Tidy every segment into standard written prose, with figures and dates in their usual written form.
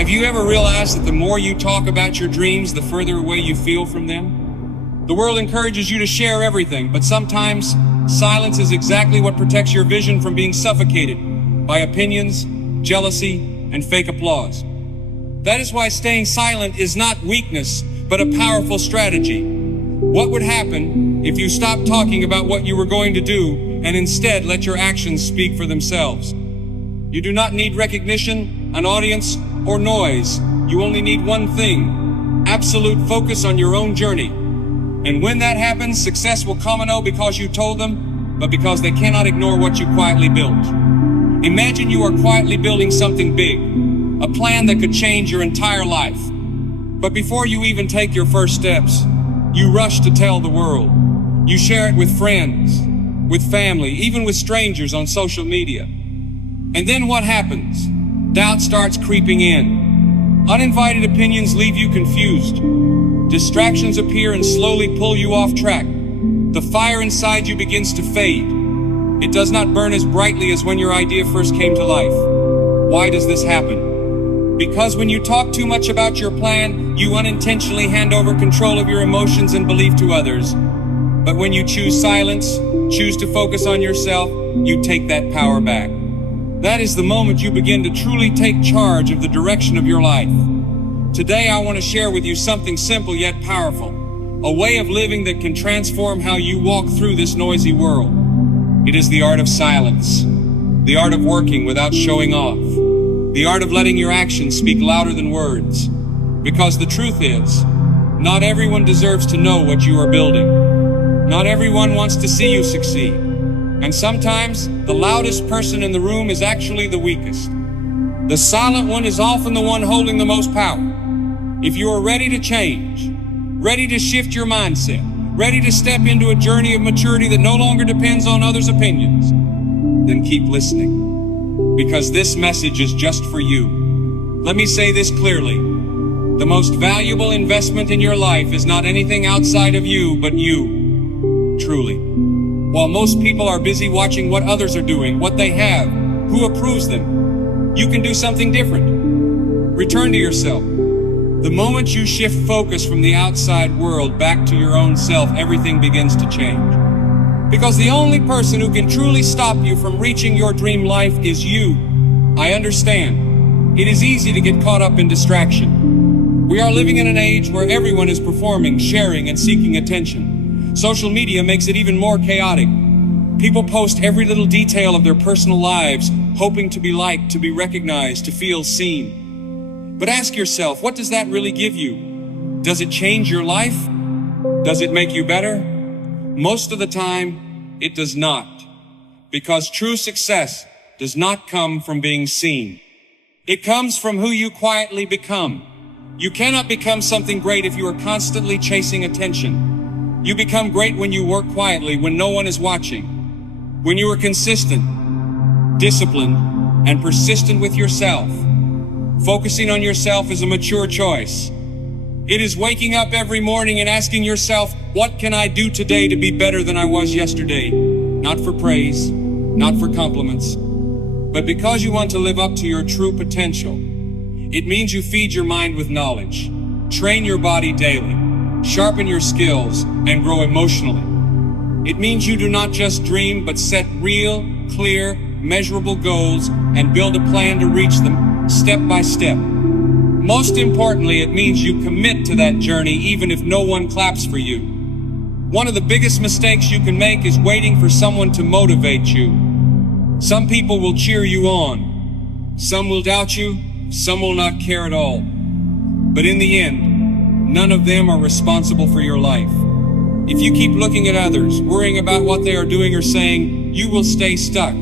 Have you ever realized that the more you talk about your dreams, the further away you feel from them? The world encourages you to share everything, but sometimes silence is exactly what protects your vision from being suffocated by opinions, jealousy, and fake applause. That is why staying silent is not weakness, but a powerful strategy. What would happen if you stopped talking about what you were going to do and instead let your actions speak for themselves? You do not need recognition, an audience, or noise. You only need one thing: absolute focus on your own journey. And when that happens, success will come and because you told them, but because they cannot ignore what you quietly built. Imagine you are quietly building something big, a plan that could change your entire life. But before you even take your first steps, you rush to tell the world. You share it with friends, with family, even with strangers on social media. And then what happens? Doubt starts creeping in. Uninvited opinions leave you confused. Distractions appear and slowly pull you off track. The fire inside you begins to fade. It does not burn as brightly as when your idea first came to life. Why does this happen? Because when you talk too much about your plan, you unintentionally hand over control of your emotions and belief to others. But when you choose silence, choose to focus on yourself, you take that power back. That is the moment you begin to truly take charge of the direction of your life. Today I want to share with you something simple yet powerful, a way of living that can transform how you walk through this noisy world. It is the art of silence, the art of working without showing off, the art of letting your actions speak louder than words. Because the truth is, not everyone deserves to know what you are building. Not everyone wants to see you succeed. And sometimes, the loudest person in the room is actually the weakest. The silent one is often the one holding the most power. If you are ready to change, ready to shift your mindset, ready to step into a journey of maturity that no longer depends on others' opinions, then keep listening. Because this message is just for you. Let me say this clearly. The most valuable investment in your life is not anything outside of you, but you. Truly. While most people are busy watching what others are doing, what they have, who approves them, you can do something different. Return to yourself. The moment you shift focus from the outside world back to your own self, everything begins to change. Because the only person who can truly stop you from reaching your dream life is you. I understand. It is easy to get caught up in distraction. We are living in an age where everyone is performing, sharing, and seeking attention. Social media makes it even more chaotic. People post every little detail of their personal lives, hoping to be liked, to be recognized, to feel seen. But ask yourself, what does that really give you? Does it change your life? Does it make you better? Most of the time, it does not. Because true success does not come from being seen. It comes from who you quietly become. You cannot become something great if you are constantly chasing attention. You become great when you work quietly, when no one is watching. When you are consistent, disciplined, and persistent with yourself. Focusing on yourself is a mature choice. It is waking up every morning and asking yourself, what can I do today to be better than I was yesterday? Not for praise, not for compliments, but because you want to live up to your true potential. It means you feed your mind with knowledge, train your body daily, sharpen your skills, and grow emotionally. It means you do not just dream, but set real, clear, measurable goals and build a plan to reach them step by step. Most importantly, it means you commit to that journey even if no one claps for you. One of the biggest mistakes you can make is waiting for someone to motivate you. Some people will cheer you on. Some will doubt you. Some will not care at all. But in the end, none of them are responsible for your life. If you keep looking at others, worrying about what they are doing or saying, you will stay stuck.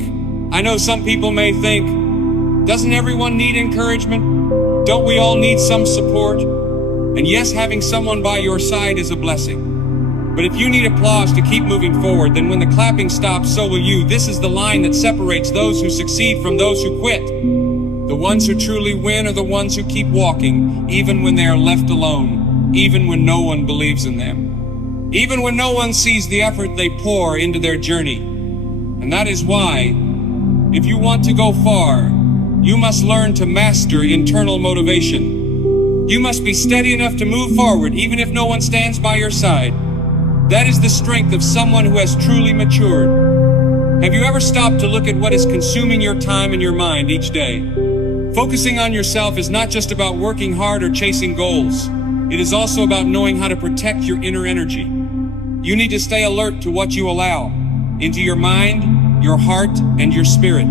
I know some people may think, doesn't everyone need encouragement? Don't we all need some support? And yes, having someone by your side is a blessing. But if you need applause to keep moving forward, then when the clapping stops, so will you. This is the line that separates those who succeed from those who quit. The ones who truly win are the ones who keep walking, even when they are left alone, even when no one believes in them, even when no one sees the effort they pour into their journey. And that is why, if you want to go far, You must learn to master internal motivation. You must be steady enough to move forward even if no one stands by your side. That is the strength of someone who has truly matured. Have you ever stopped to look at what is consuming your time and your mind each day? Focusing on yourself is not just about working hard or chasing goals. It is also about knowing how to protect your inner energy. You need to stay alert to what you allow into your mind, your heart, and your spirit.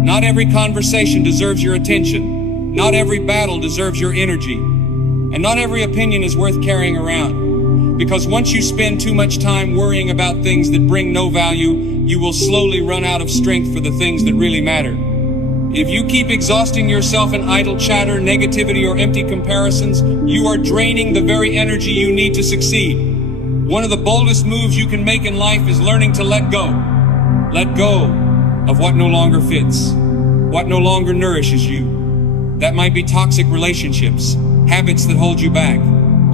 Not every conversation deserves your attention. Not every battle deserves your energy. And not every opinion is worth carrying around. Because once you spend too much time worrying about things that bring no value, you will slowly run out of strength for the things that really matter. If you keep exhausting yourself in idle chatter, negativity, or empty comparisons, you are draining the very energy you need to succeed. One of the boldest moves you can make in life is learning to let go. Let go of what no longer fits, what no longer nourishes you. That might be toxic relationships, habits that hold you back,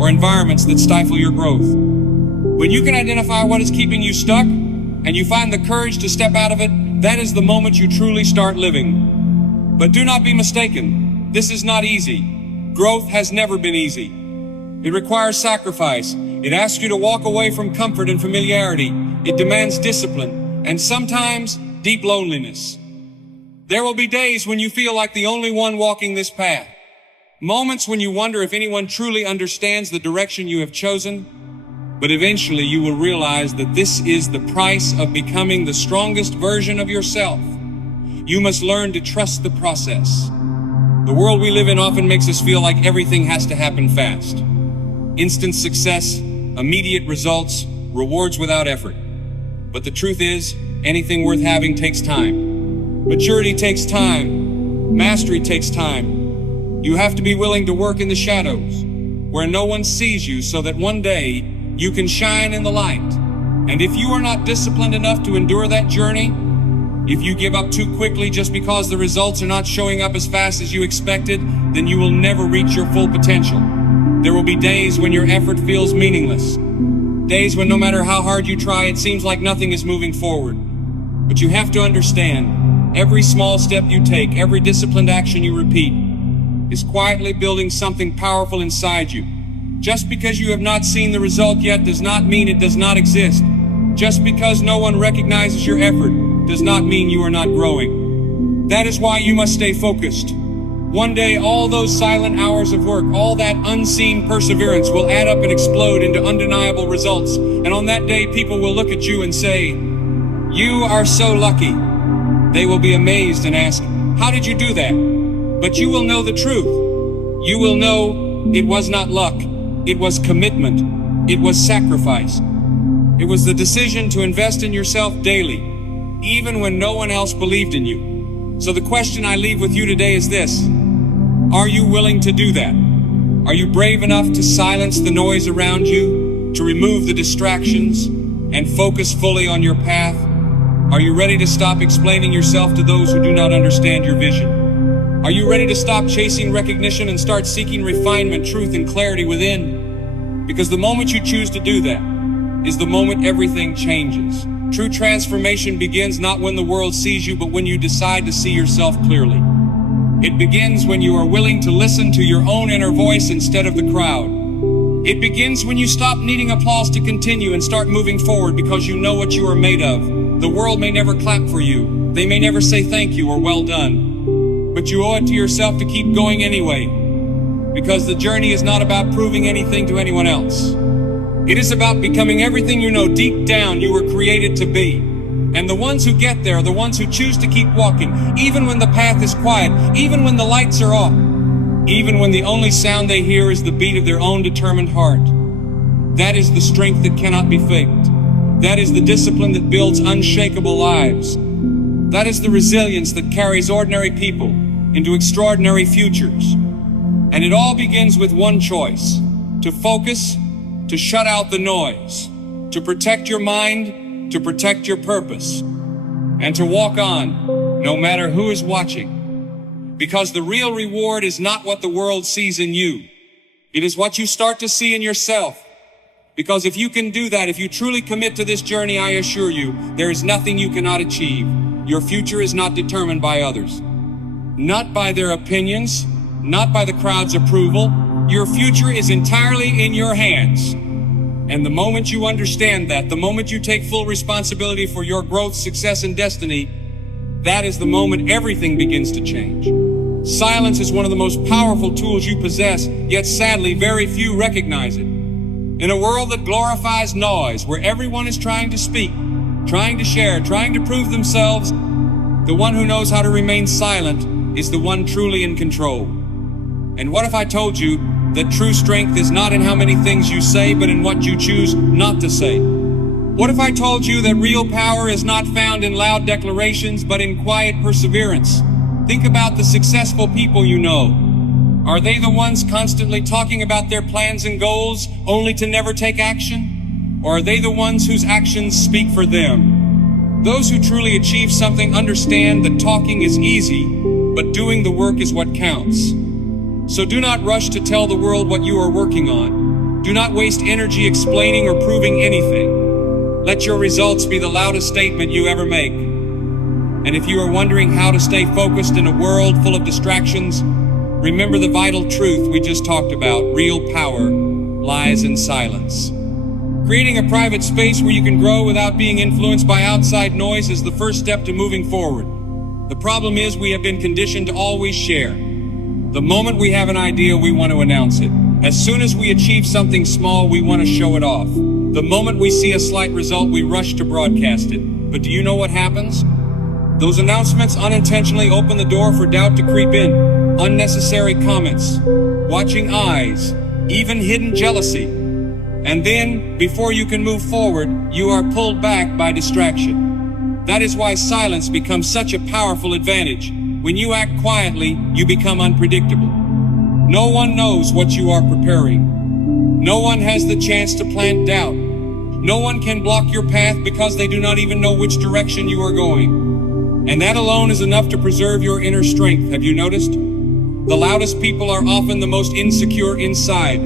or environments that stifle your growth. When you can identify what is keeping you stuck, and you find the courage to step out of it, that is the moment you truly start living. But do not be mistaken, this is not easy. Growth has never been easy. It requires sacrifice. It asks you to walk away from comfort and familiarity. It demands discipline, and sometimes deep loneliness. There will be days when you feel like the only one walking this path. Moments when you wonder if anyone truly understands the direction you have chosen. But eventually you will realize that this is the price of becoming the strongest version of yourself. You must learn to trust the process. The world we live in often makes us feel like everything has to happen fast. Instant success, immediate results, rewards without effort. But the truth is, anything worth having takes time. Maturity takes time. Mastery takes time. You have to be willing to work in the shadows, where no one sees you, so that one day you can shine in the light. And if you are not disciplined enough to endure that journey, if you give up too quickly just because the results are not showing up as fast as you expected, then you will never reach your full potential. There will be days when your effort feels meaningless. Days when no matter how hard you try, it seems like nothing is moving forward. But you have to understand, every small step you take, every disciplined action you repeat, is quietly building something powerful inside you. Just because you have not seen the result yet does not mean it does not exist. Just because no one recognizes your effort does not mean you are not growing. That is why you must stay focused. One day, all those silent hours of work, all that unseen perseverance will add up and explode into undeniable results. And on that day, people will look at you and say, "You are so lucky." They will be amazed and ask, "How did you do that?" But you will know the truth. You will know it was not luck. It was commitment. It was sacrifice. It was the decision to invest in yourself daily, even when no one else believed in you. So the question I leave with you today is this: are you willing to do that? Are you brave enough to silence the noise around you, to remove the distractions, and focus fully on your path? Are you ready to stop explaining yourself to those who do not understand your vision? Are you ready to stop chasing recognition and start seeking refinement, truth, and clarity within? Because the moment you choose to do that is the moment everything changes. True transformation begins not when the world sees you, but when you decide to see yourself clearly. It begins when you are willing to listen to your own inner voice instead of the crowd. It begins when you stop needing applause to continue and start moving forward because you know what you are made of. The world may never clap for you. They may never say thank you or well done. But you owe it to yourself to keep going anyway, because the journey is not about proving anything to anyone else. It is about becoming everything you know deep down you were created to be. And the ones who get there are the ones who choose to keep walking, even when the path is quiet, even when the lights are off, even when the only sound they hear is the beat of their own determined heart. That is the strength that cannot be faked. That is the discipline that builds unshakable lives. That is the resilience that carries ordinary people into extraordinary futures. And it all begins with one choice: to focus, to shut out the noise, to protect your mind, to protect your purpose, and to walk on, no matter who is watching. Because the real reward is not what the world sees in you. It is what you start to see in yourself. Because if you can do that, if you truly commit to this journey, I assure you, there is nothing you cannot achieve. Your future is not determined by others. not by their opinions, not by the crowd's approval. Your future is entirely in your hands. And the moment you understand that, the moment you take full responsibility for your growth, success, and destiny, that is the moment everything begins to change. Silence is one of the most powerful tools you possess, yet sadly, very few recognize it. In a world that glorifies noise, where everyone is trying to speak, trying to share, trying to prove themselves, the one who knows how to remain silent is the one truly in control. And what if I told you that true strength is not in how many things you say, but in what you choose not to say? What if I told you that real power is not found in loud declarations, but in quiet perseverance? Think about the successful people you know. Are they the ones constantly talking about their plans and goals, only to never take action? Or are they the ones whose actions speak for them? Those who truly achieve something understand that talking is easy, but doing the work is what counts. So do not rush to tell the world what you are working on. Do not waste energy explaining or proving anything. Let your results be the loudest statement you ever make. And if you are wondering how to stay focused in a world full of distractions, remember the vital truth we just talked about. Real power lies in silence. Creating a private space where you can grow without being influenced by outside noise is the first step to moving forward. The problem is we have been conditioned to always share. The moment we have an idea, we want to announce it. As soon as we achieve something small, we want to show it off. The moment we see a slight result, we rush to broadcast it. But do you know what happens? Those announcements unintentionally open the door for doubt to creep in. Unnecessary comments, watching eyes, even hidden jealousy. And then, before you can move forward, you are pulled back by distraction. That is why silence becomes such a powerful advantage. When you act quietly, you become unpredictable. No one knows what you are preparing. No one has the chance to plant doubt. No one can block your path because they do not even know which direction you are going. And that alone is enough to preserve your inner strength. Have you noticed? The loudest people are often the most insecure inside.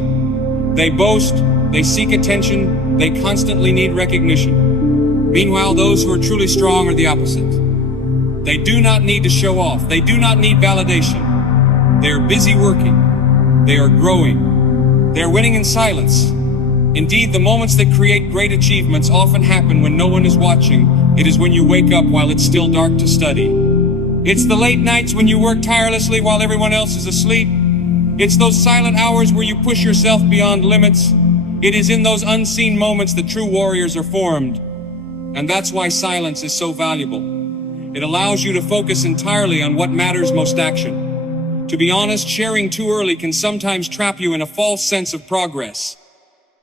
They boast, they seek attention, they constantly need recognition. Meanwhile, those who are truly strong are the opposite. They do not need to show off. They do not need validation. They are busy working. They are growing. They are winning in silence. Indeed, the moments that create great achievements often happen when no one is watching. It is when you wake up while it's still dark to study. It's the late nights when you work tirelessly while everyone else is asleep. It's those silent hours where you push yourself beyond limits. It is in those unseen moments that true warriors are formed. And that's why silence is so valuable. It allows you to focus entirely on what matters most. Action. To be honest, sharing too early can sometimes trap you in a false sense of progress.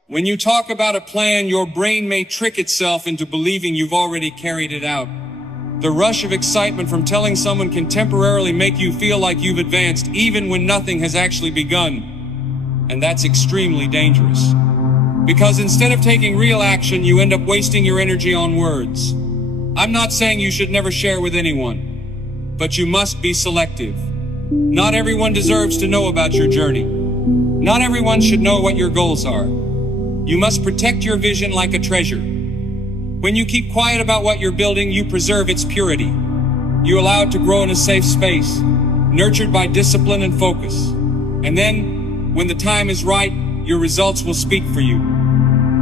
When you talk about a plan, your brain may trick itself into believing you've already carried it out. The rush of excitement from telling someone can temporarily make you feel like you've advanced even when nothing has actually begun. And that's extremely dangerous. Because instead of taking real action, you end up wasting your energy on words. I'm not saying you should never share with anyone, but you must be selective. Not everyone deserves to know about your journey. Not everyone should know what your goals are. You must protect your vision like a treasure. When you keep quiet about what you're building, you preserve its purity. You allow it to grow in a safe space, nurtured by discipline and focus. And then, when the time is right, your results will speak for you.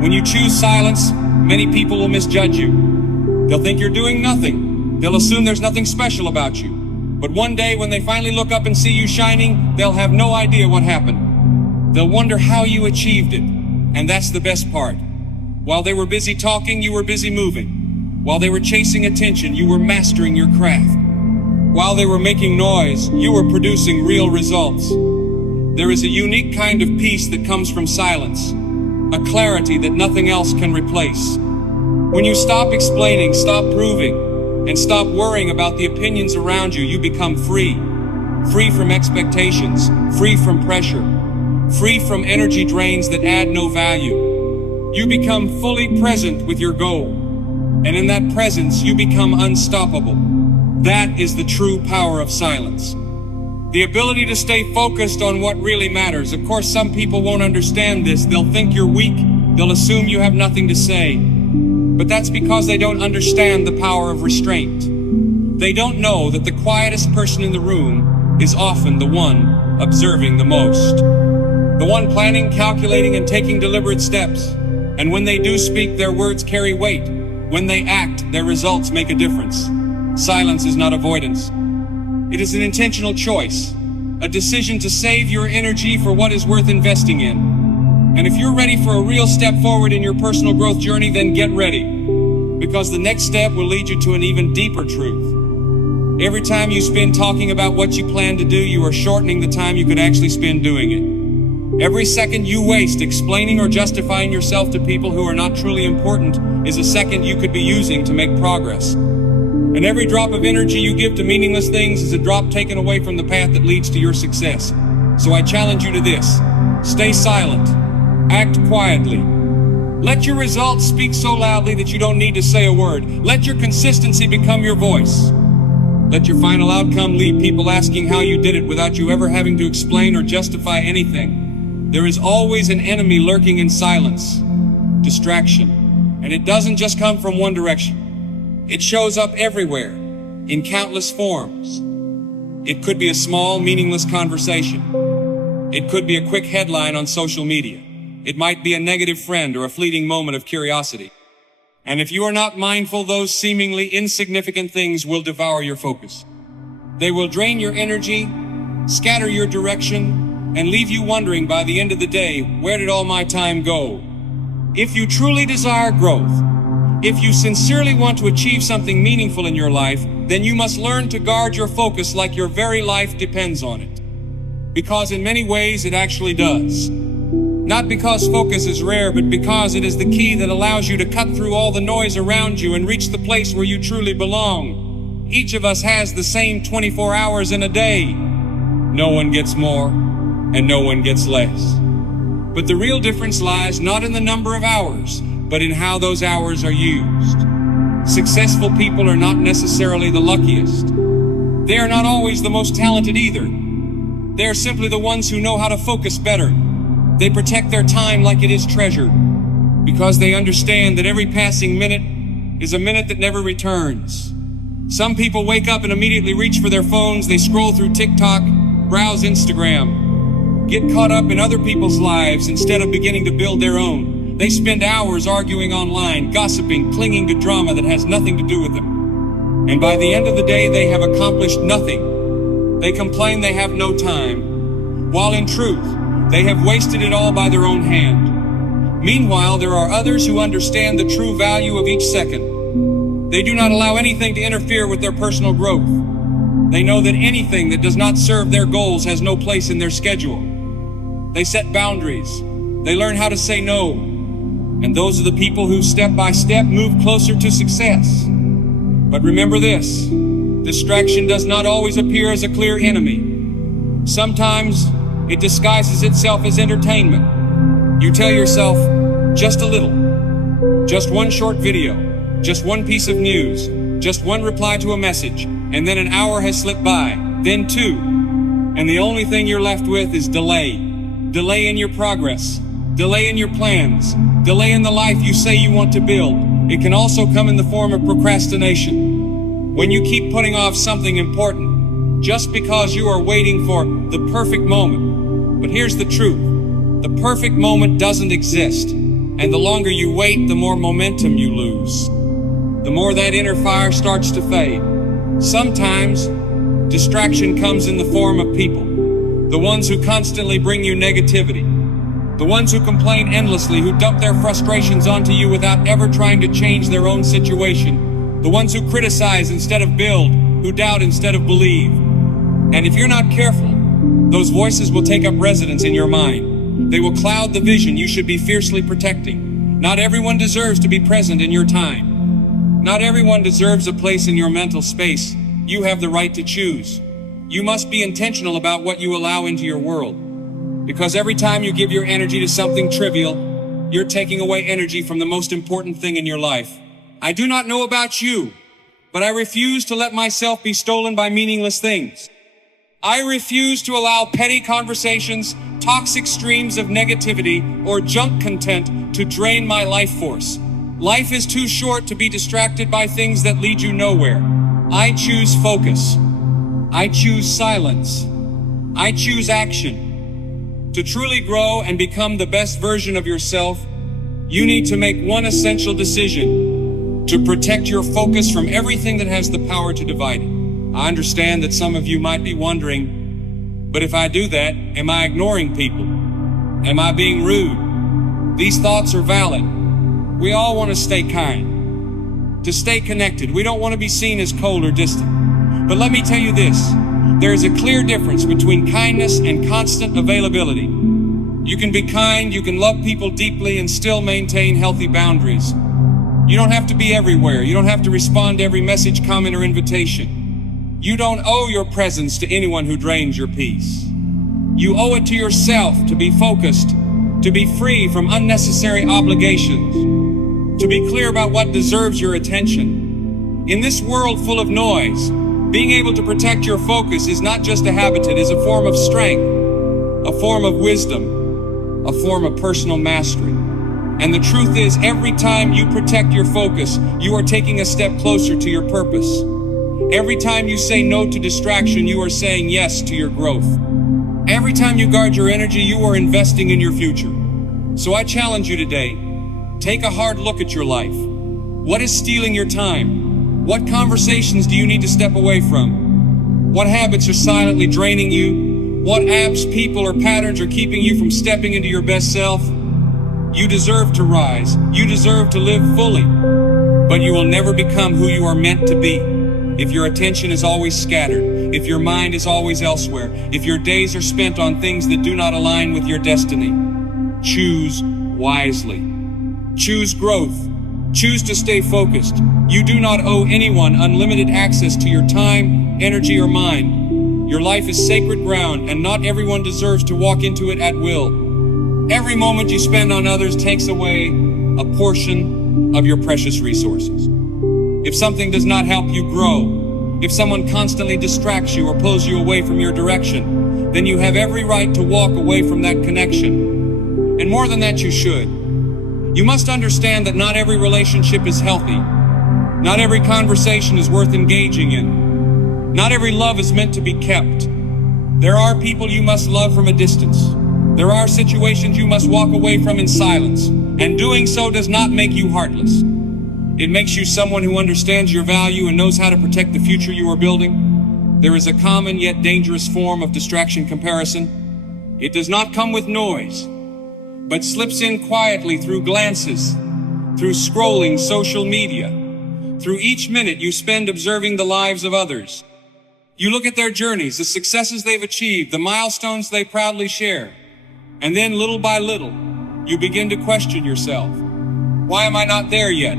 When you choose silence, many people will misjudge you. They'll think you're doing nothing. They'll assume there's nothing special about you. But one day, when they finally look up and see you shining, they'll have no idea what happened. They'll wonder how you achieved it. And that's the best part. While they were busy talking, you were busy moving. While they were chasing attention, you were mastering your craft. While they were making noise, you were producing real results. There is a unique kind of peace that comes from silence, a clarity that nothing else can replace. When you stop explaining, stop proving, and stop worrying about the opinions around you, you become free. Free from expectations, free from pressure, free from energy drains that add no value. You become fully present with your goal. And in that presence, you become unstoppable. That is the true power of silence. The ability to stay focused on what really matters. Of course, some people won't understand this. They'll think you're weak. They'll assume you have nothing to say. But that's because they don't understand the power of restraint. They don't know that the quietest person in the room is often the one observing the most. The one planning, calculating, and taking deliberate steps. And when they do speak, their words carry weight. When they act, their results make a difference. Silence is not avoidance. It is an intentional choice, a decision to save your energy for what is worth investing in. And if you're ready for a real step forward in your personal growth journey, then get ready, because the next step will lead you to an even deeper truth. Every time you spend talking about what you plan to do, you are shortening the time you could actually spend doing it. Every second you waste explaining or justifying yourself to people who are not truly important is a second you could be using to make progress. And every drop of energy you give to meaningless things is a drop taken away from the path that leads to your success. So I challenge you to this. Stay silent. Act quietly. Let your results speak so loudly that you don't need to say a word. Let your consistency become your voice. Let your final outcome leave people asking how you did it without you ever having to explain or justify anything. There is always an enemy lurking in silence. Distraction. And it doesn't just come from one direction. It shows up everywhere, in countless forms. It could be a small, meaningless conversation. It could be a quick headline on social media. It might be a negative friend or a fleeting moment of curiosity. And if you are not mindful, those seemingly insignificant things will devour your focus. They will drain your energy, scatter your direction, and leave you wondering by the end of the day, where did all my time go? If you truly desire growth, if you sincerely want to achieve something meaningful in your life, then you must learn to guard your focus like your very life depends on it. Because in many ways it actually does. Not because focus is rare, but because it is the key that allows you to cut through all the noise around you and reach the place where you truly belong. Each of us has the same 24 hours in a day. No one gets more, and no one gets less. But the real difference lies not in the number of hours, but in how those hours are used. Successful people are not necessarily the luckiest. They are not always the most talented either. They are simply the ones who know how to focus better. They protect their time like it is treasured, because they understand that every passing minute is a minute that never returns. Some people wake up and immediately reach for their phones. They scroll through TikTok, browse Instagram, get caught up in other people's lives instead of beginning to build their own. They spend hours arguing online, gossiping, clinging to drama that has nothing to do with them. And by the end of the day, they have accomplished nothing. They complain they have no time, while in truth, they have wasted it all by their own hand. Meanwhile, there are others who understand the true value of each second. They do not allow anything to interfere with their personal growth. They know that anything that does not serve their goals has no place in their schedule. They set boundaries. They learn how to say no. And those are the people who step by step move closer to success. But remember this, distraction does not always appear as a clear enemy. Sometimes it disguises itself as entertainment. You tell yourself, just a little, just one short video, just one piece of news, just one reply to a message, and then an hour has slipped by, then two, and the only thing you're left with is delay. Delay in your progress, delay in your plans, delay in the life you say you want to build. It can also come in the form of procrastination. When you keep putting off something important, just because you are waiting for the perfect moment. But here's the truth. The perfect moment doesn't exist. And the longer you wait, the more momentum you lose. The more that inner fire starts to fade. Sometimes, distraction comes in the form of people. The ones who constantly bring you negativity. The ones who complain endlessly, who dump their frustrations onto you without ever trying to change their own situation. The ones who criticize instead of build, who doubt instead of believe. And if you're not careful, those voices will take up residence in your mind. They will cloud the vision you should be fiercely protecting. Not everyone deserves to be present in your time. Not everyone deserves a place in your mental space. You have the right to choose. You must be intentional about what you allow into your world. Because every time you give your energy to something trivial, you're taking away energy from the most important thing in your life. I do not know about you, but I refuse to let myself be stolen by meaningless things. I refuse to allow petty conversations, toxic streams of negativity, or junk content to drain my life force. Life is too short to be distracted by things that lead you nowhere. I choose focus. I choose silence. I choose action. To truly grow and become the best version of yourself, you need to make one essential decision: to protect your focus from everything that has the power to divide it. I understand that some of you might be wondering, but if I do that, am I ignoring people? Am I being rude? These thoughts are valid. We all want to stay kind, to stay connected. We don't want to be seen as cold or distant. But let me tell you this, there is a clear difference between kindness and constant availability. You can be kind, you can love people deeply and still maintain healthy boundaries. You don't have to be everywhere. You don't have to respond to every message, comment, or invitation. You don't owe your presence to anyone who drains your peace. You owe it to yourself to be focused, to be free from unnecessary obligations, to be clear about what deserves your attention. In this world full of noise, being able to protect your focus is not just a habit, it is a form of strength, a form of wisdom, a form of personal mastery. And the truth is, every time you protect your focus, you are taking a step closer to your purpose. Every time you say no to distraction, you are saying yes to your growth. Every time you guard your energy, you are investing in your future. So I challenge you today, take a hard look at your life. What is stealing your time? What conversations do you need to step away from? What habits are silently draining you? What apps, people, or patterns are keeping you from stepping into your best self? You deserve to rise. You deserve to live fully. But you will never become who you are meant to be if your attention is always scattered, if your mind is always elsewhere, if your days are spent on things that do not align with your destiny. Choose wisely. Choose growth. Choose to stay focused. You do not owe anyone unlimited access to your time, energy, or mind. Your life is sacred ground, and not everyone deserves to walk into it at will. Every moment you spend on others takes away a portion of your precious resources. If something does not help you grow, if someone constantly distracts you or pulls you away from your direction, then you have every right to walk away from that connection. And more than that, you should. You must understand that not every relationship is healthy. Not every conversation is worth engaging in. Not every love is meant to be kept. There are people you must love from a distance. There are situations you must walk away from in silence. And doing so does not make you heartless. It makes you someone who understands your value and knows how to protect the future you are building. There is a common yet dangerous form of distraction: comparison. It does not come with noise, but slips in quietly through glances, through scrolling social media, through each minute you spend observing the lives of others. You look at their journeys, the successes they've achieved, the milestones they proudly share, and then little by little, you begin to question yourself. Why am I not there yet?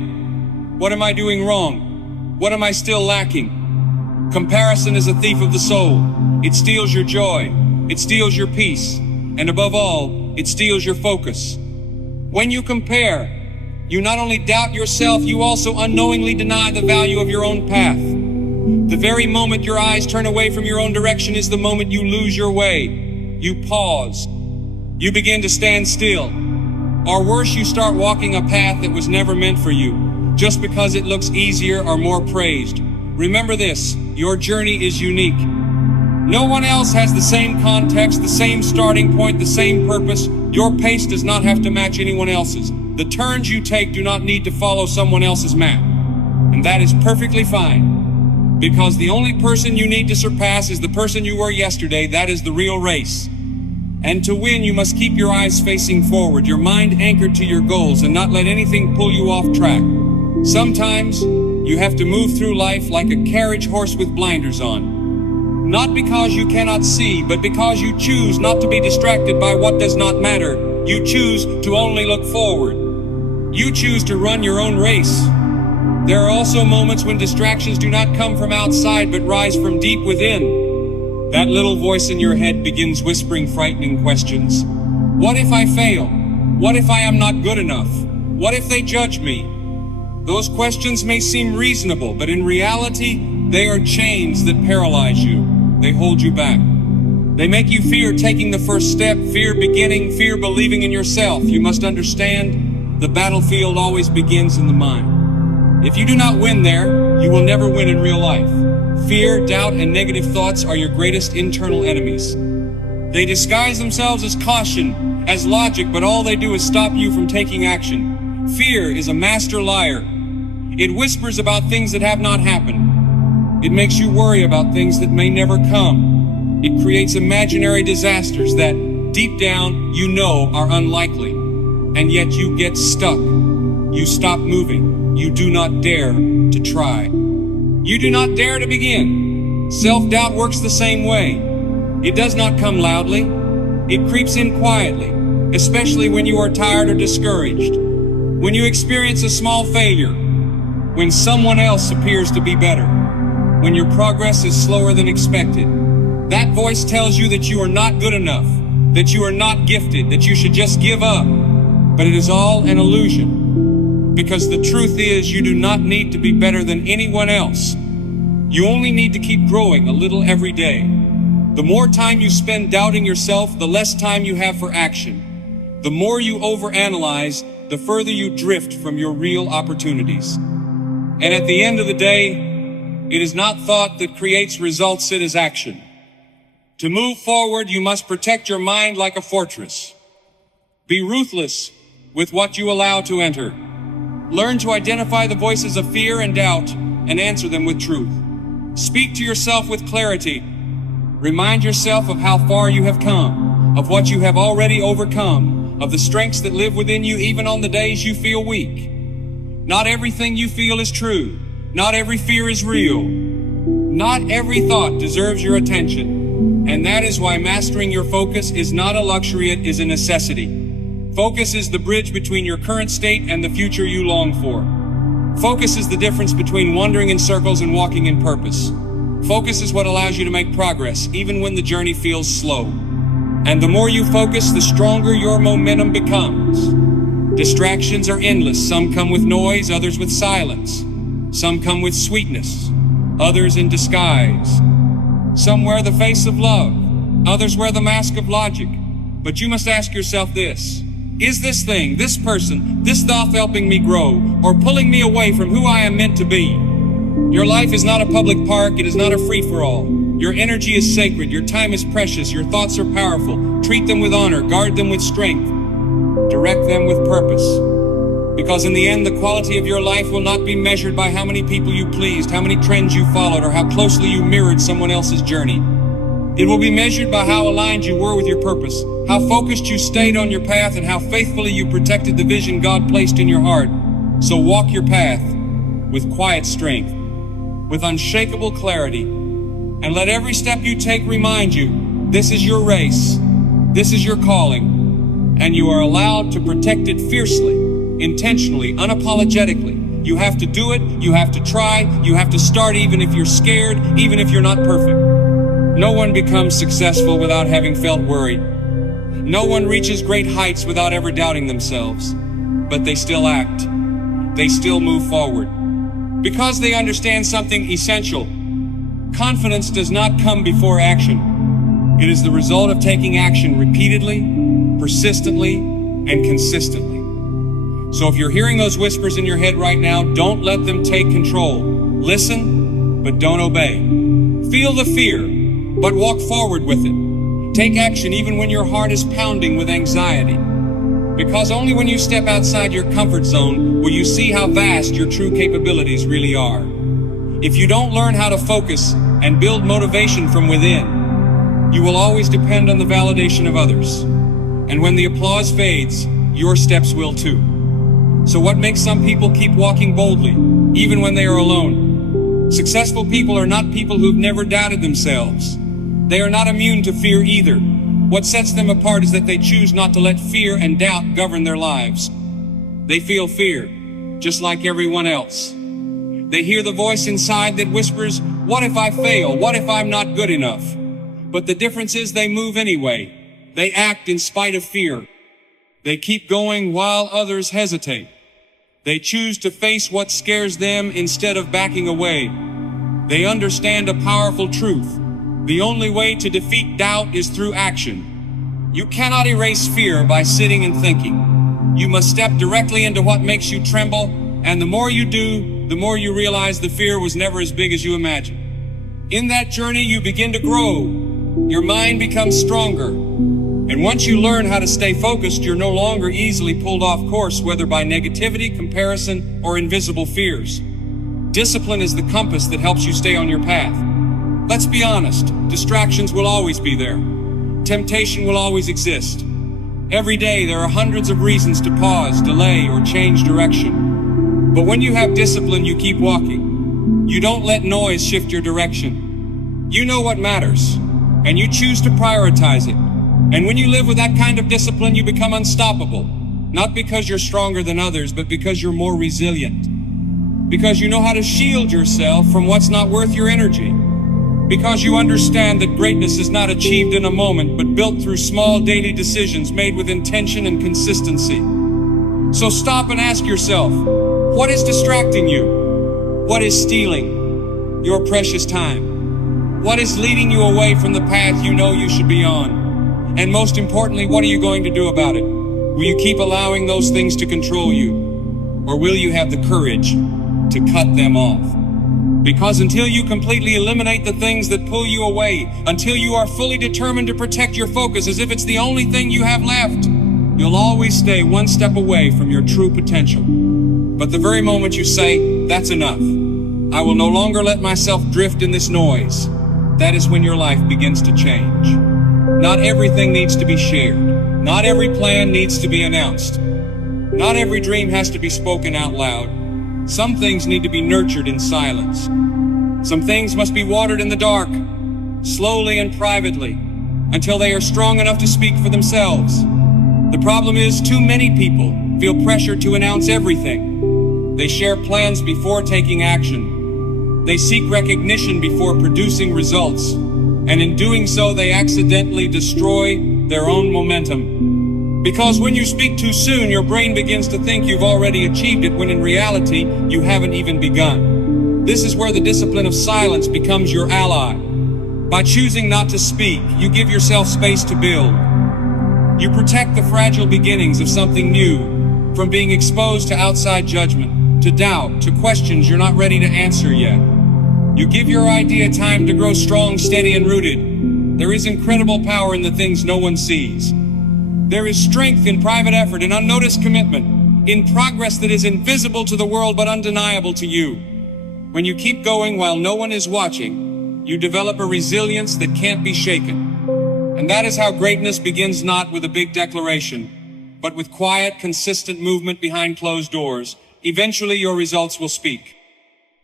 What am I doing wrong? What am I still lacking? Comparison is a thief of the soul. It steals your joy. It steals your peace. And above all, it steals your focus. When you compare, you not only doubt yourself, you also unknowingly deny the value of your own path. The very moment your eyes turn away from your own direction is the moment you lose your way. You pause. You begin to stand still. Or worse, you start walking a path that was never meant for you, just because it looks easier or more praised. Remember this, your journey is unique. No one else has the same context, the same starting point, the same purpose. Your pace does not have to match anyone else's. The turns you take do not need to follow someone else's map. And that is perfectly fine, because the only person you need to surpass is the person you were yesterday. That is the real race. And to win, you must keep your eyes facing forward, your mind anchored to your goals, and not let anything pull you off track. Sometimes, you have to move through life like a carriage horse with blinders on. Not because you cannot see, but because you choose not to be distracted by what does not matter. You choose to only look forward. You choose to run your own race. There are also moments when distractions do not come from outside, but rise from deep within. That little voice in your head begins whispering frightening questions. What if I fail? What if I am not good enough? What if they judge me? Those questions may seem reasonable, but in reality, they are chains that paralyze you. They hold you back. They make you fear taking the first step, fear beginning, fear believing in yourself. You must understand, the battlefield always begins in the mind. If you do not win there, you will never win in real life. Fear, doubt, and negative thoughts are your greatest internal enemies. They disguise themselves as caution, as logic, but all they do is stop you from taking action. Fear is a master liar. It whispers about things that have not happened. It makes you worry about things that may never come. It creates imaginary disasters that, deep down, you know are unlikely. And yet you get stuck. You stop moving. You do not dare to try. You do not dare to begin. Self-doubt works the same way. It does not come loudly. It creeps in quietly, especially when you are tired or discouraged. When you experience a small failure. When someone else appears to be better. When your progress is slower than expected. That voice tells you that you are not good enough, that you are not gifted, that you should just give up. But it is all an illusion. Because the truth is, you do not need to be better than anyone else. You only need to keep growing a little every day. The more time you spend doubting yourself, the less time you have for action. The more you overanalyze, the further you drift from your real opportunities. And at the end of the day, it is not thought that creates results, it is action. To move forward, you must protect your mind like a fortress. Be ruthless with what you allow to enter. Learn to identify the voices of fear and doubt and answer them with truth. Speak to yourself with clarity. Remind yourself of how far you have come, of what you have already overcome, of the strengths that live within you even on the days you feel weak. Not everything you feel is true. Not every fear is real. Not every thought deserves your attention. And that is why mastering your focus is not a luxury, it is a necessity. Focus is the bridge between your current state and the future you long for. Focus is the difference between wandering in circles and walking in purpose. Focus is what allows you to make progress, even when the journey feels slow. And the more you focus, the stronger your momentum becomes. Distractions are endless. Some come with noise, others with silence. Some come with sweetness, others in disguise. Some wear the face of love, others wear the mask of logic. But you must ask yourself this: is this thing, this person, this thought helping me grow, or pulling me away from who I am meant to be? Your life is not a public park, it is not a free-for-all. Your energy is sacred, your time is precious, your thoughts are powerful. Treat them with honor, guard them with strength, direct them with purpose. Because in the end, the quality of your life will not be measured by how many people you pleased, how many trends you followed, or how closely you mirrored someone else's journey. It will be measured by how aligned you were with your purpose, how focused you stayed on your path, and how faithfully you protected the vision God placed in your heart. So walk your path with quiet strength, with unshakable clarity, and let every step you take remind you, this is your race, this is your calling, and you are allowed to protect it fiercely, intentionally, unapologetically. You have to do it, you have to try, you have to start even if you're scared, even if you're not perfect. No one becomes successful without having felt worried. No one reaches great heights without ever doubting themselves. But they still act. They still move forward. Because they understand something essential. Confidence does not come before action. It is the result of taking action repeatedly, persistently, and consistently. So if you're hearing those whispers in your head right now, don't let them take control. Listen, but don't obey. Feel the fear, but walk forward with it. Take action even when your heart is pounding with anxiety. Because only when you step outside your comfort zone will you see how vast your true capabilities really are. If you don't learn how to focus and build motivation from within, you will always depend on the validation of others. And when the applause fades, your steps will too. So what makes some people keep walking boldly, even when they are alone? Successful people are not people who've never doubted themselves. They are not immune to fear either. What sets them apart is that they choose not to let fear and doubt govern their lives. They feel fear, just like everyone else. They hear the voice inside that whispers, what if I fail? What if I'm not good enough? But the difference is they move anyway. They act in spite of fear. They keep going while others hesitate. They choose to face what scares them instead of backing away. They understand a powerful truth. The only way to defeat doubt is through action. You cannot erase fear by sitting and thinking. You must step directly into what makes you tremble, and the more you do, the more you realize the fear was never as big as you imagined. In that journey, you begin to grow. Your mind becomes stronger. And once you learn how to stay focused, you're no longer easily pulled off course, whether by negativity, comparison, or invisible fears. Discipline is the compass that helps you stay on your path. Let's be honest, distractions will always be there. Temptation will always exist. Every day there are hundreds of reasons to pause, delay, or change direction. But when you have discipline, you keep walking. You don't let noise shift your direction. You know what matters, and you choose to prioritize it. And when you live with that kind of discipline, you become unstoppable. Not because you're stronger than others, but because you're more resilient. Because you know how to shield yourself from what's not worth your energy. Because you understand that greatness is not achieved in a moment, but built through small daily decisions made with intention and consistency. So stop and ask yourself, what is distracting you? What is stealing your precious time? What is leading you away from the path you know you should be on? And most importantly, what are you going to do about it? Will you keep allowing those things to control you? Or will you have the courage to cut them off? Because until you completely eliminate the things that pull you away, until you are fully determined to protect your focus as if it's the only thing you have left, you'll always stay one step away from your true potential. But the very moment you say, that's enough, I will no longer let myself drift in this noise, that is when your life begins to change. Not everything needs to be shared. Not every plan needs to be announced. Not every dream has to be spoken out loud. Some things need to be nurtured in silence. Some things must be watered in the dark, slowly and privately, until they are strong enough to speak for themselves. The problem is, too many people feel pressure to announce everything. They share plans before taking action. They seek recognition before producing results. And in doing so, they accidentally destroy their own momentum. Because when you speak too soon, your brain begins to think you've already achieved it, when in reality, you haven't even begun. This is where the discipline of silence becomes your ally. By choosing not to speak, you give yourself space to build. You protect the fragile beginnings of something new from being exposed to outside judgment, to doubt, to questions you're not ready to answer yet. You give your idea time to grow strong, steady, and rooted. There is incredible power in the things no one sees. There is strength in private effort and unnoticed commitment, in progress that is invisible to the world but undeniable to you. When you keep going while no one is watching, you develop a resilience that can't be shaken. And that is how greatness begins, not with a big declaration, but with quiet, consistent movement behind closed doors. Eventually your results will speak.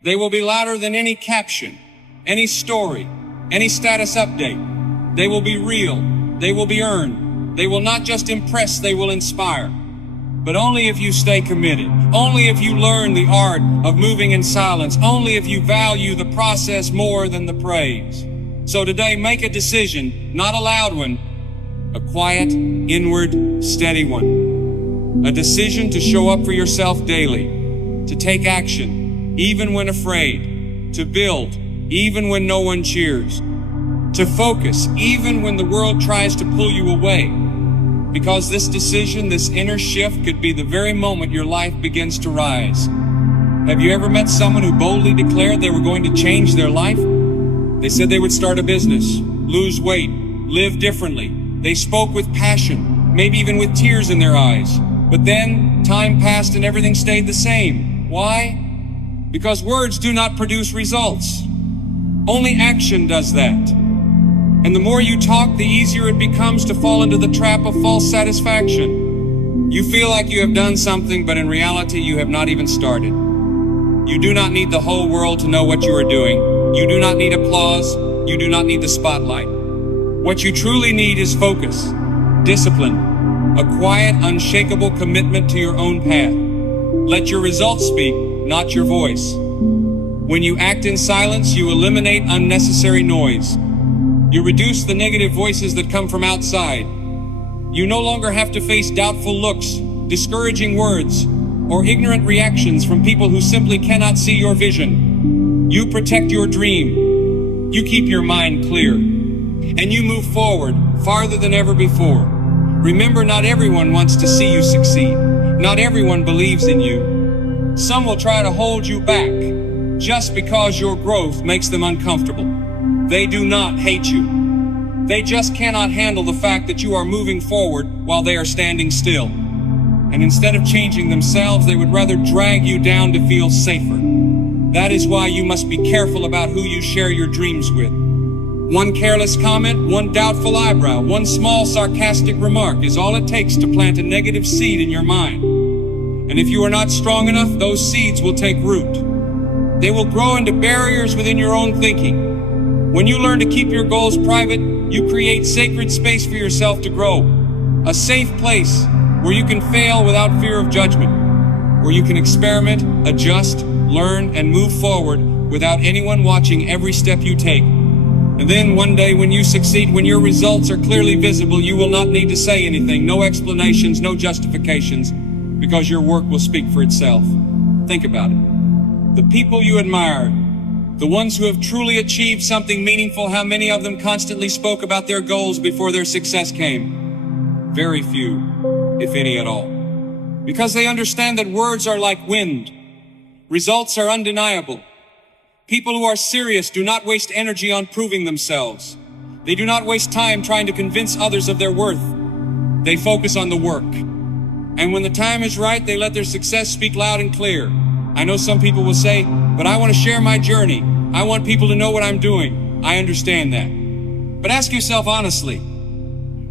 They will be louder than any caption, any story, any status update. They will be real. They will be earned. They will not just impress, they will inspire. But only if you stay committed. Only if you learn the art of moving in silence. Only if you value the process more than the praise. So today, make a decision, not a loud one, a quiet, inward, steady one. A decision to show up for yourself daily, to take action, even when afraid, to build, even when no one cheers, to focus, even when the world tries to pull you away. Because this decision, this inner shift, could be the very moment your life begins to rise. Have you ever met someone who boldly declared they were going to change their life? They said they would start a business, lose weight, live differently. They spoke with passion, maybe even with tears in their eyes. But then, time passed and everything stayed the same. Why? Because words do not produce results. Only action does that. And the more you talk, the easier it becomes to fall into the trap of false satisfaction. You feel like you have done something, but in reality, you have not even started. You do not need the whole world to know what you are doing. You do not need applause. You do not need the spotlight. What you truly need is focus, discipline, a quiet, unshakable commitment to your own path. Let your results speak, not your voice. When you act in silence, you eliminate unnecessary noise. You reduce the negative voices that come from outside. You no longer have to face doubtful looks, discouraging words, or ignorant reactions from people who simply cannot see your vision. You protect your dream. You keep your mind clear. And you move forward, farther than ever before. Remember, not everyone wants to see you succeed. Not everyone believes in you. Some will try to hold you back just because your growth makes them uncomfortable. They do not hate you. They just cannot handle the fact that you are moving forward while they are standing still. And instead of changing themselves, they would rather drag you down to feel safer. That is why you must be careful about who you share your dreams with. One careless comment, one doubtful eyebrow, one small sarcastic remark is all it takes to plant a negative seed in your mind. And if you are not strong enough, those seeds will take root. They will grow into barriers within your own thinking. When you learn to keep your goals private, you create sacred space for yourself to grow. A safe place where you can fail without fear of judgment, where you can experiment, adjust, learn, and move forward without anyone watching every step you take. And then one day when you succeed, when your results are clearly visible, you will not need to say anything, no explanations, no justifications, because your work will speak for itself. Think about it. The people you admire, the ones who have truly achieved something meaningful, how many of them constantly spoke about their goals before their success came? Very few, if any at all. Because they understand that words are like wind. Results are undeniable. People who are serious do not waste energy on proving themselves. They do not waste time trying to convince others of their worth. They focus on the work. And when the time is right, they let their success speak loud and clear. I know some people will say, but I want to share my journey. I want people to know what I'm doing. I understand that. But ask yourself honestly,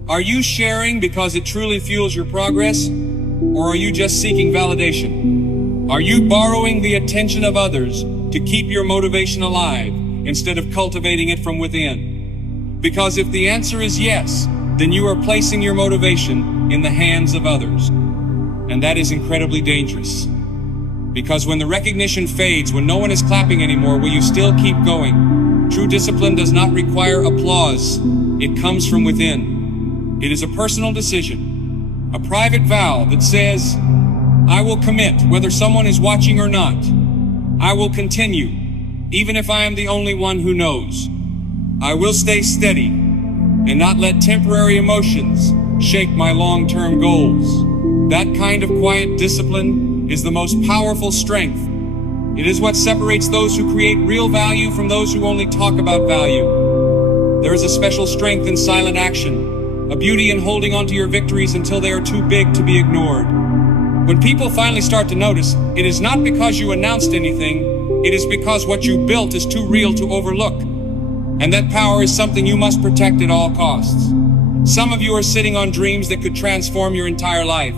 are you sharing because it truly fuels your progress? Or are you just seeking validation? Are you borrowing the attention of others to keep your motivation alive instead of cultivating it from within? Because if the answer is yes, then you are placing your motivation in the hands of others. And that is incredibly dangerous. Because when the recognition fades, when no one is clapping anymore, will you still keep going? True discipline does not require applause. It comes from within. It is a personal decision, a private vow that says, I will commit whether someone is watching or not. I will continue, even if I am the only one who knows. I will stay steady and not let temporary emotions shake my long-term goals. That kind of quiet discipline is the most powerful strength. It is what separates those who create real value from those who only talk about value. There is a special strength in silent action, a beauty in holding on to your victories until they are too big to be ignored. When people finally start to notice, it is not because you announced anything, it is because what you built is too real to overlook. And that power is something you must protect at all costs. Some of you are sitting on dreams that could transform your entire life.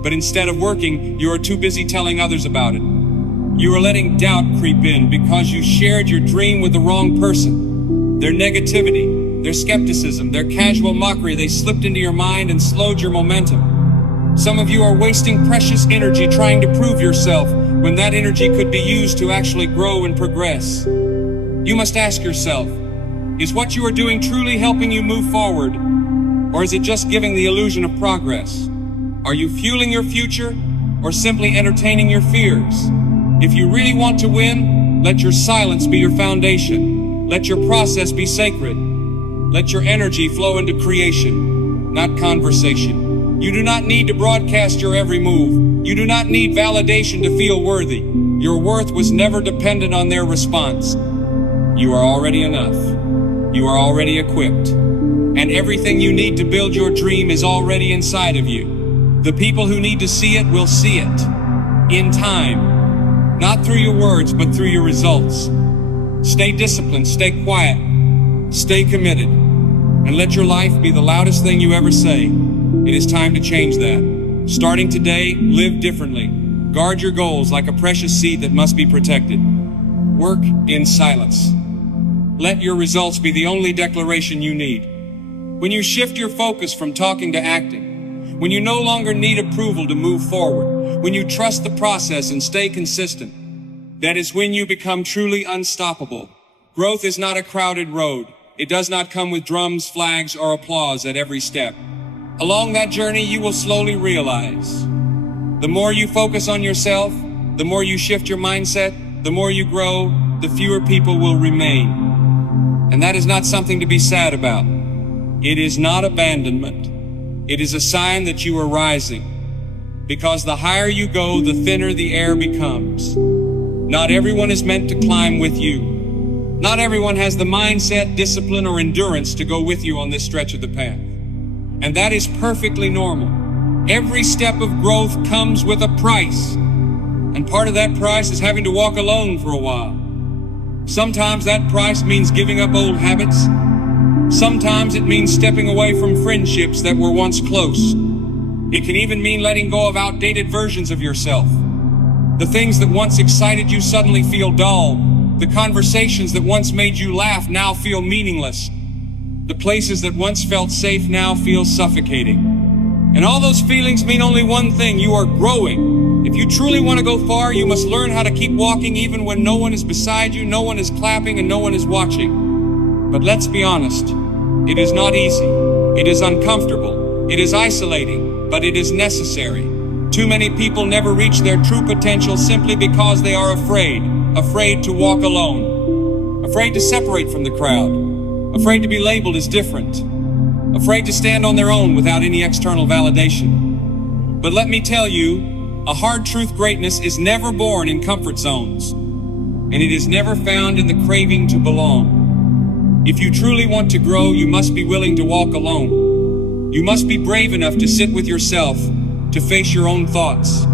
But instead of working, you are too busy telling others about it. You are letting doubt creep in because you shared your dream with the wrong person. Their negativity, their skepticism, their casual mockery, they slipped into your mind and slowed your momentum. Some of you are wasting precious energy trying to prove yourself when that energy could be used to actually grow and progress. You must ask yourself, is what you are doing truly helping you move forward? Or is it just giving the illusion of progress? Are you fueling your future or simply entertaining your fears? If you really want to win, let your silence be your foundation. Let your process be sacred. Let your energy flow into creation, not conversation. You do not need to broadcast your every move. You do not need validation to feel worthy. Your worth was never dependent on their response. You are already enough. You are already equipped. And everything you need to build your dream is already inside of you. The people who need to see it will see it. In time. Not through your words, but through your results. Stay disciplined, stay quiet, stay committed, and let your life be the loudest thing you ever say. It is time to change that. Starting today, live differently. Guard your goals like a precious seed that must be protected. Work in silence. Let your results be the only declaration you need. When you shift your focus from talking to acting, when you no longer need approval to move forward, when you trust the process and stay consistent, that is when you become truly unstoppable. Growth is not a crowded road. It does not come with drums, flags, or applause at every step. Along that journey, you will slowly realize, the more you focus on yourself, the more you shift your mindset, the more you grow, the fewer people will remain. And that is not something to be sad about. It is not abandonment. It is a sign that you are rising. Because the higher you go, the thinner the air becomes. Not everyone is meant to climb with you. Not everyone has the mindset, discipline, or endurance to go with you on this stretch of the path. And that is perfectly normal. Every step of growth comes with a price. And part of that price is having to walk alone for a while. Sometimes that price means giving up old habits. Sometimes it means stepping away from friendships that were once close. It can even mean letting go of outdated versions of yourself. The things that once excited you suddenly feel dull. The conversations that once made you laugh now feel meaningless. The places that once felt safe now feel suffocating. And all those feelings mean only one thing: you are growing. If you truly want to go far, you must learn how to keep walking even when no one is beside you, no one is clapping, and no one is watching. But let's be honest, it is not easy. It is uncomfortable. It is isolating, but it is necessary. Too many people never reach their true potential simply because they are afraid to walk alone, afraid to separate from the crowd, afraid to be labeled as different, afraid to stand on their own without any external validation. But let me tell you, a hard truth: greatness is never born in comfort zones, and it is never found in the craving to belong. If you truly want to grow, you must be willing to walk alone. You must be brave enough to sit with yourself, to face your own thoughts,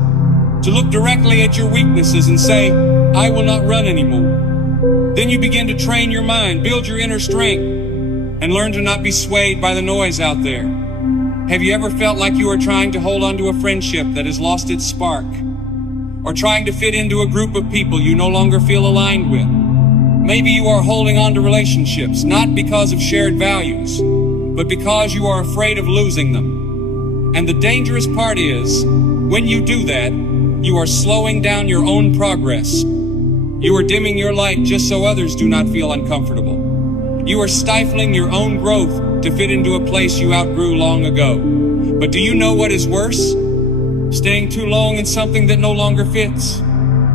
to look directly at your weaknesses and say, "I will not run anymore." Then you begin to train your mind, build your inner strength, and learn to not be swayed by the noise out there. Have you ever felt like you are trying to hold on to a friendship that has lost its spark? Or trying to fit into a group of people you no longer feel aligned with? Maybe you are holding on to relationships, not because of shared values, but because you are afraid of losing them. And the dangerous part is, when you do that, you are slowing down your own progress. You are dimming your light just so others do not feel uncomfortable. You are stifling your own growth to fit into a place you outgrew long ago. But do you know what is worse? Staying too long in something that no longer fits.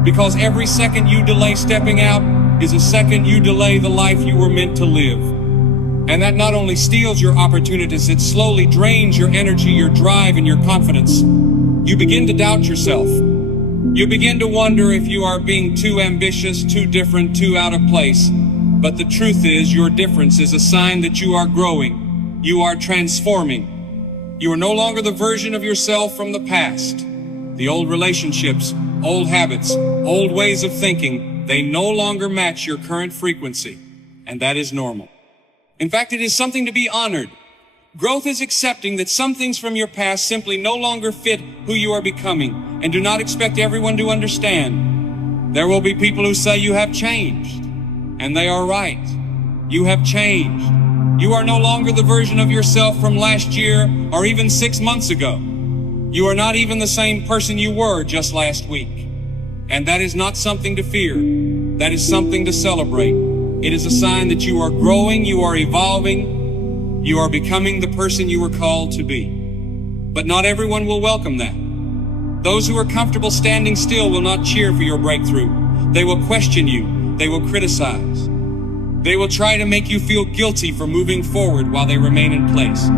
Because every second you delay stepping out is a second you delay the life you were meant to live. And that not only steals your opportunities, it slowly drains your energy, your drive, and your confidence. You begin to doubt yourself. You begin to wonder if you are being too ambitious, too different, too out of place. But the truth is, your difference is a sign that you are growing. You are transforming. You are no longer the version of yourself from the past. The old relationships, old habits, old ways of thinking, they no longer match your current frequency. And that is normal. In fact, it is something to be honored. Growth is accepting that some things from your past simply no longer fit who you are becoming, and do not expect everyone to understand. There will be people who say you have changed, and they are right. You have changed. You are no longer the version of yourself from last year or even 6 months ago. You are not even the same person you were just last week. And that is not something to fear. That is something to celebrate. It is a sign that you are growing, you are evolving, you are becoming the person you were called to be. But not everyone will welcome that. Those who are comfortable standing still will not cheer for your breakthrough. They will question you. They will criticize. They will try to make you feel guilty for moving forward while they remain in place.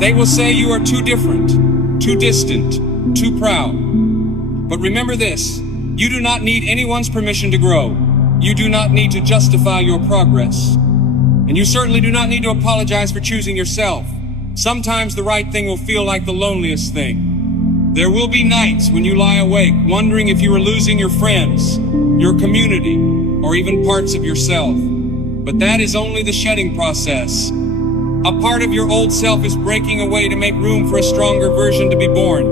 They will say you are too different, too distant, too proud. But remember this, you do not need anyone's permission to grow. You do not need to justify your progress. And you certainly do not need to apologize for choosing yourself. Sometimes the right thing will feel like the loneliest thing. There will be nights when you lie awake, wondering if you are losing your friends, your community, or even parts of yourself. But that is only the shedding process. A part of your old self is breaking away to make room for a stronger version to be born.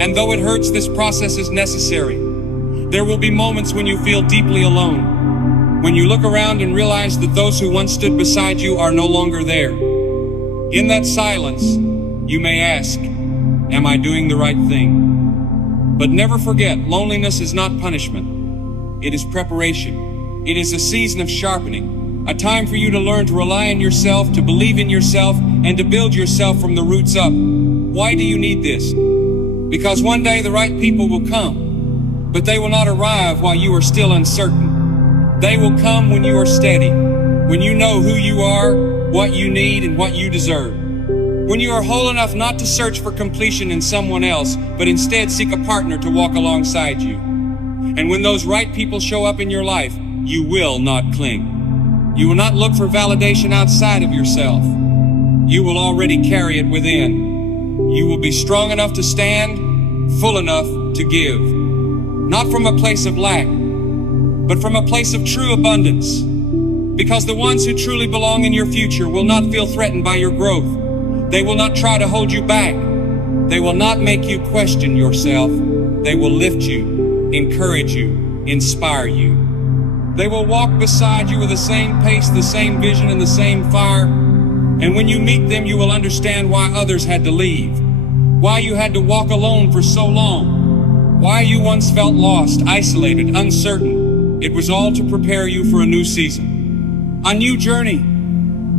And though it hurts, this process is necessary. There will be moments when you feel deeply alone. When you look around and realize that those who once stood beside you are no longer there. In that silence, you may ask, am I doing the right thing? But never forget, loneliness is not punishment. It is preparation. It is a season of sharpening, a time for you to learn to rely on yourself, to believe in yourself, and to build yourself from the roots up. Why do you need this? Because one day the right people will come, but they will not arrive while you are still uncertain. They will come when you are steady, when you know who you are, what you need, and what you deserve. When you are whole enough not to search for completion in someone else, but instead seek a partner to walk alongside you. And when those right people show up in your life, you will not cling. You will not look for validation outside of yourself. You will already carry it within. You will be strong enough to stand, full enough to give. Not from a place of lack, but from a place of true abundance. Because the ones who truly belong in your future will not feel threatened by your growth. They will not try to hold you back. They will not make you question yourself. They will lift you, encourage you, inspire you. They will walk beside you with the same pace, the same vision, and the same fire. And when you meet them, you will understand why others had to leave, why you had to walk alone for so long, why you once felt lost, isolated, uncertain. It was all to prepare you for a new season, a new journey,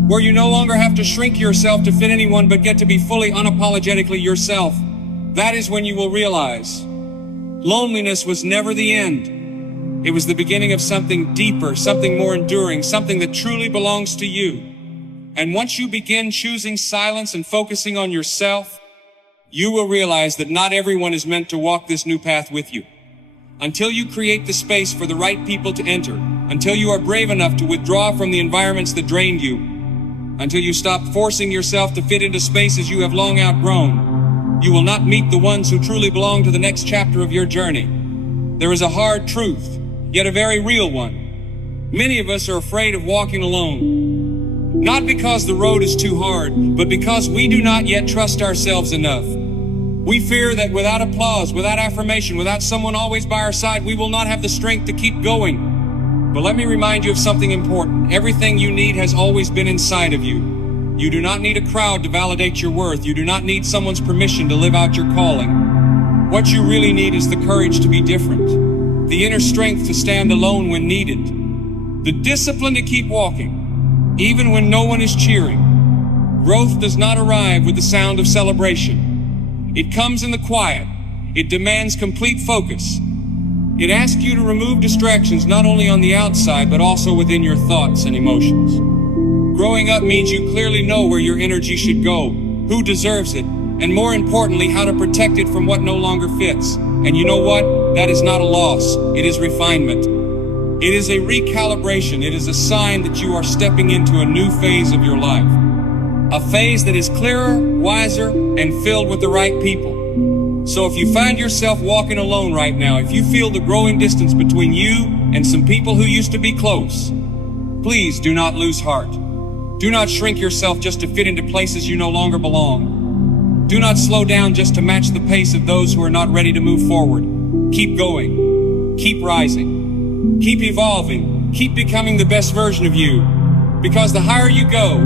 where you no longer have to shrink yourself to fit anyone but get to be fully unapologetically yourself. That is when you will realize loneliness was never the end. It was the beginning of something deeper, something more enduring, something that truly belongs to you. And once you begin choosing silence and focusing on yourself, you will realize that not everyone is meant to walk this new path with you. Until you create the space for the right people to enter, until you are brave enough to withdraw from the environments that drained you, until you stop forcing yourself to fit into spaces you have long outgrown, you will not meet the ones who truly belong to the next chapter of your journey. There is a hard truth, yet a very real one. Many of us are afraid of walking alone. Not because the road is too hard, but because we do not yet trust ourselves enough. We fear that without applause, without affirmation, without someone always by our side, we will not have the strength to keep going. But let me remind you of something important. Everything you need has always been inside of you. You do not need a crowd to validate your worth. You do not need someone's permission to live out your calling. What you really need is the courage to be different, the inner strength to stand alone when needed, the discipline to keep walking, even when no one is cheering. Growth does not arrive with the sound of celebration. It comes in the quiet. It demands complete focus. It asks you to remove distractions not only on the outside, but also within your thoughts and emotions. Growing up means you clearly know where your energy should go, who deserves it, and more importantly, how to protect it from what no longer fits. And you know what? That is not a loss. It is refinement. It is a recalibration. It is a sign that you are stepping into a new phase of your life. A phase that is clearer, wiser, and filled with the right people. So if you find yourself walking alone right now, if you feel the growing distance between you and some people who used to be close, please do not lose heart. Do not shrink yourself just to fit into places you no longer belong. Do not slow down just to match the pace of those who are not ready to move forward. Keep going. Keep rising. Keep evolving. Keep becoming the best version of you. Because the higher you go,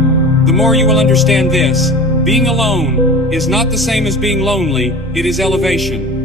the more you will understand this. Being alone is not the same as being lonely. It is elevation.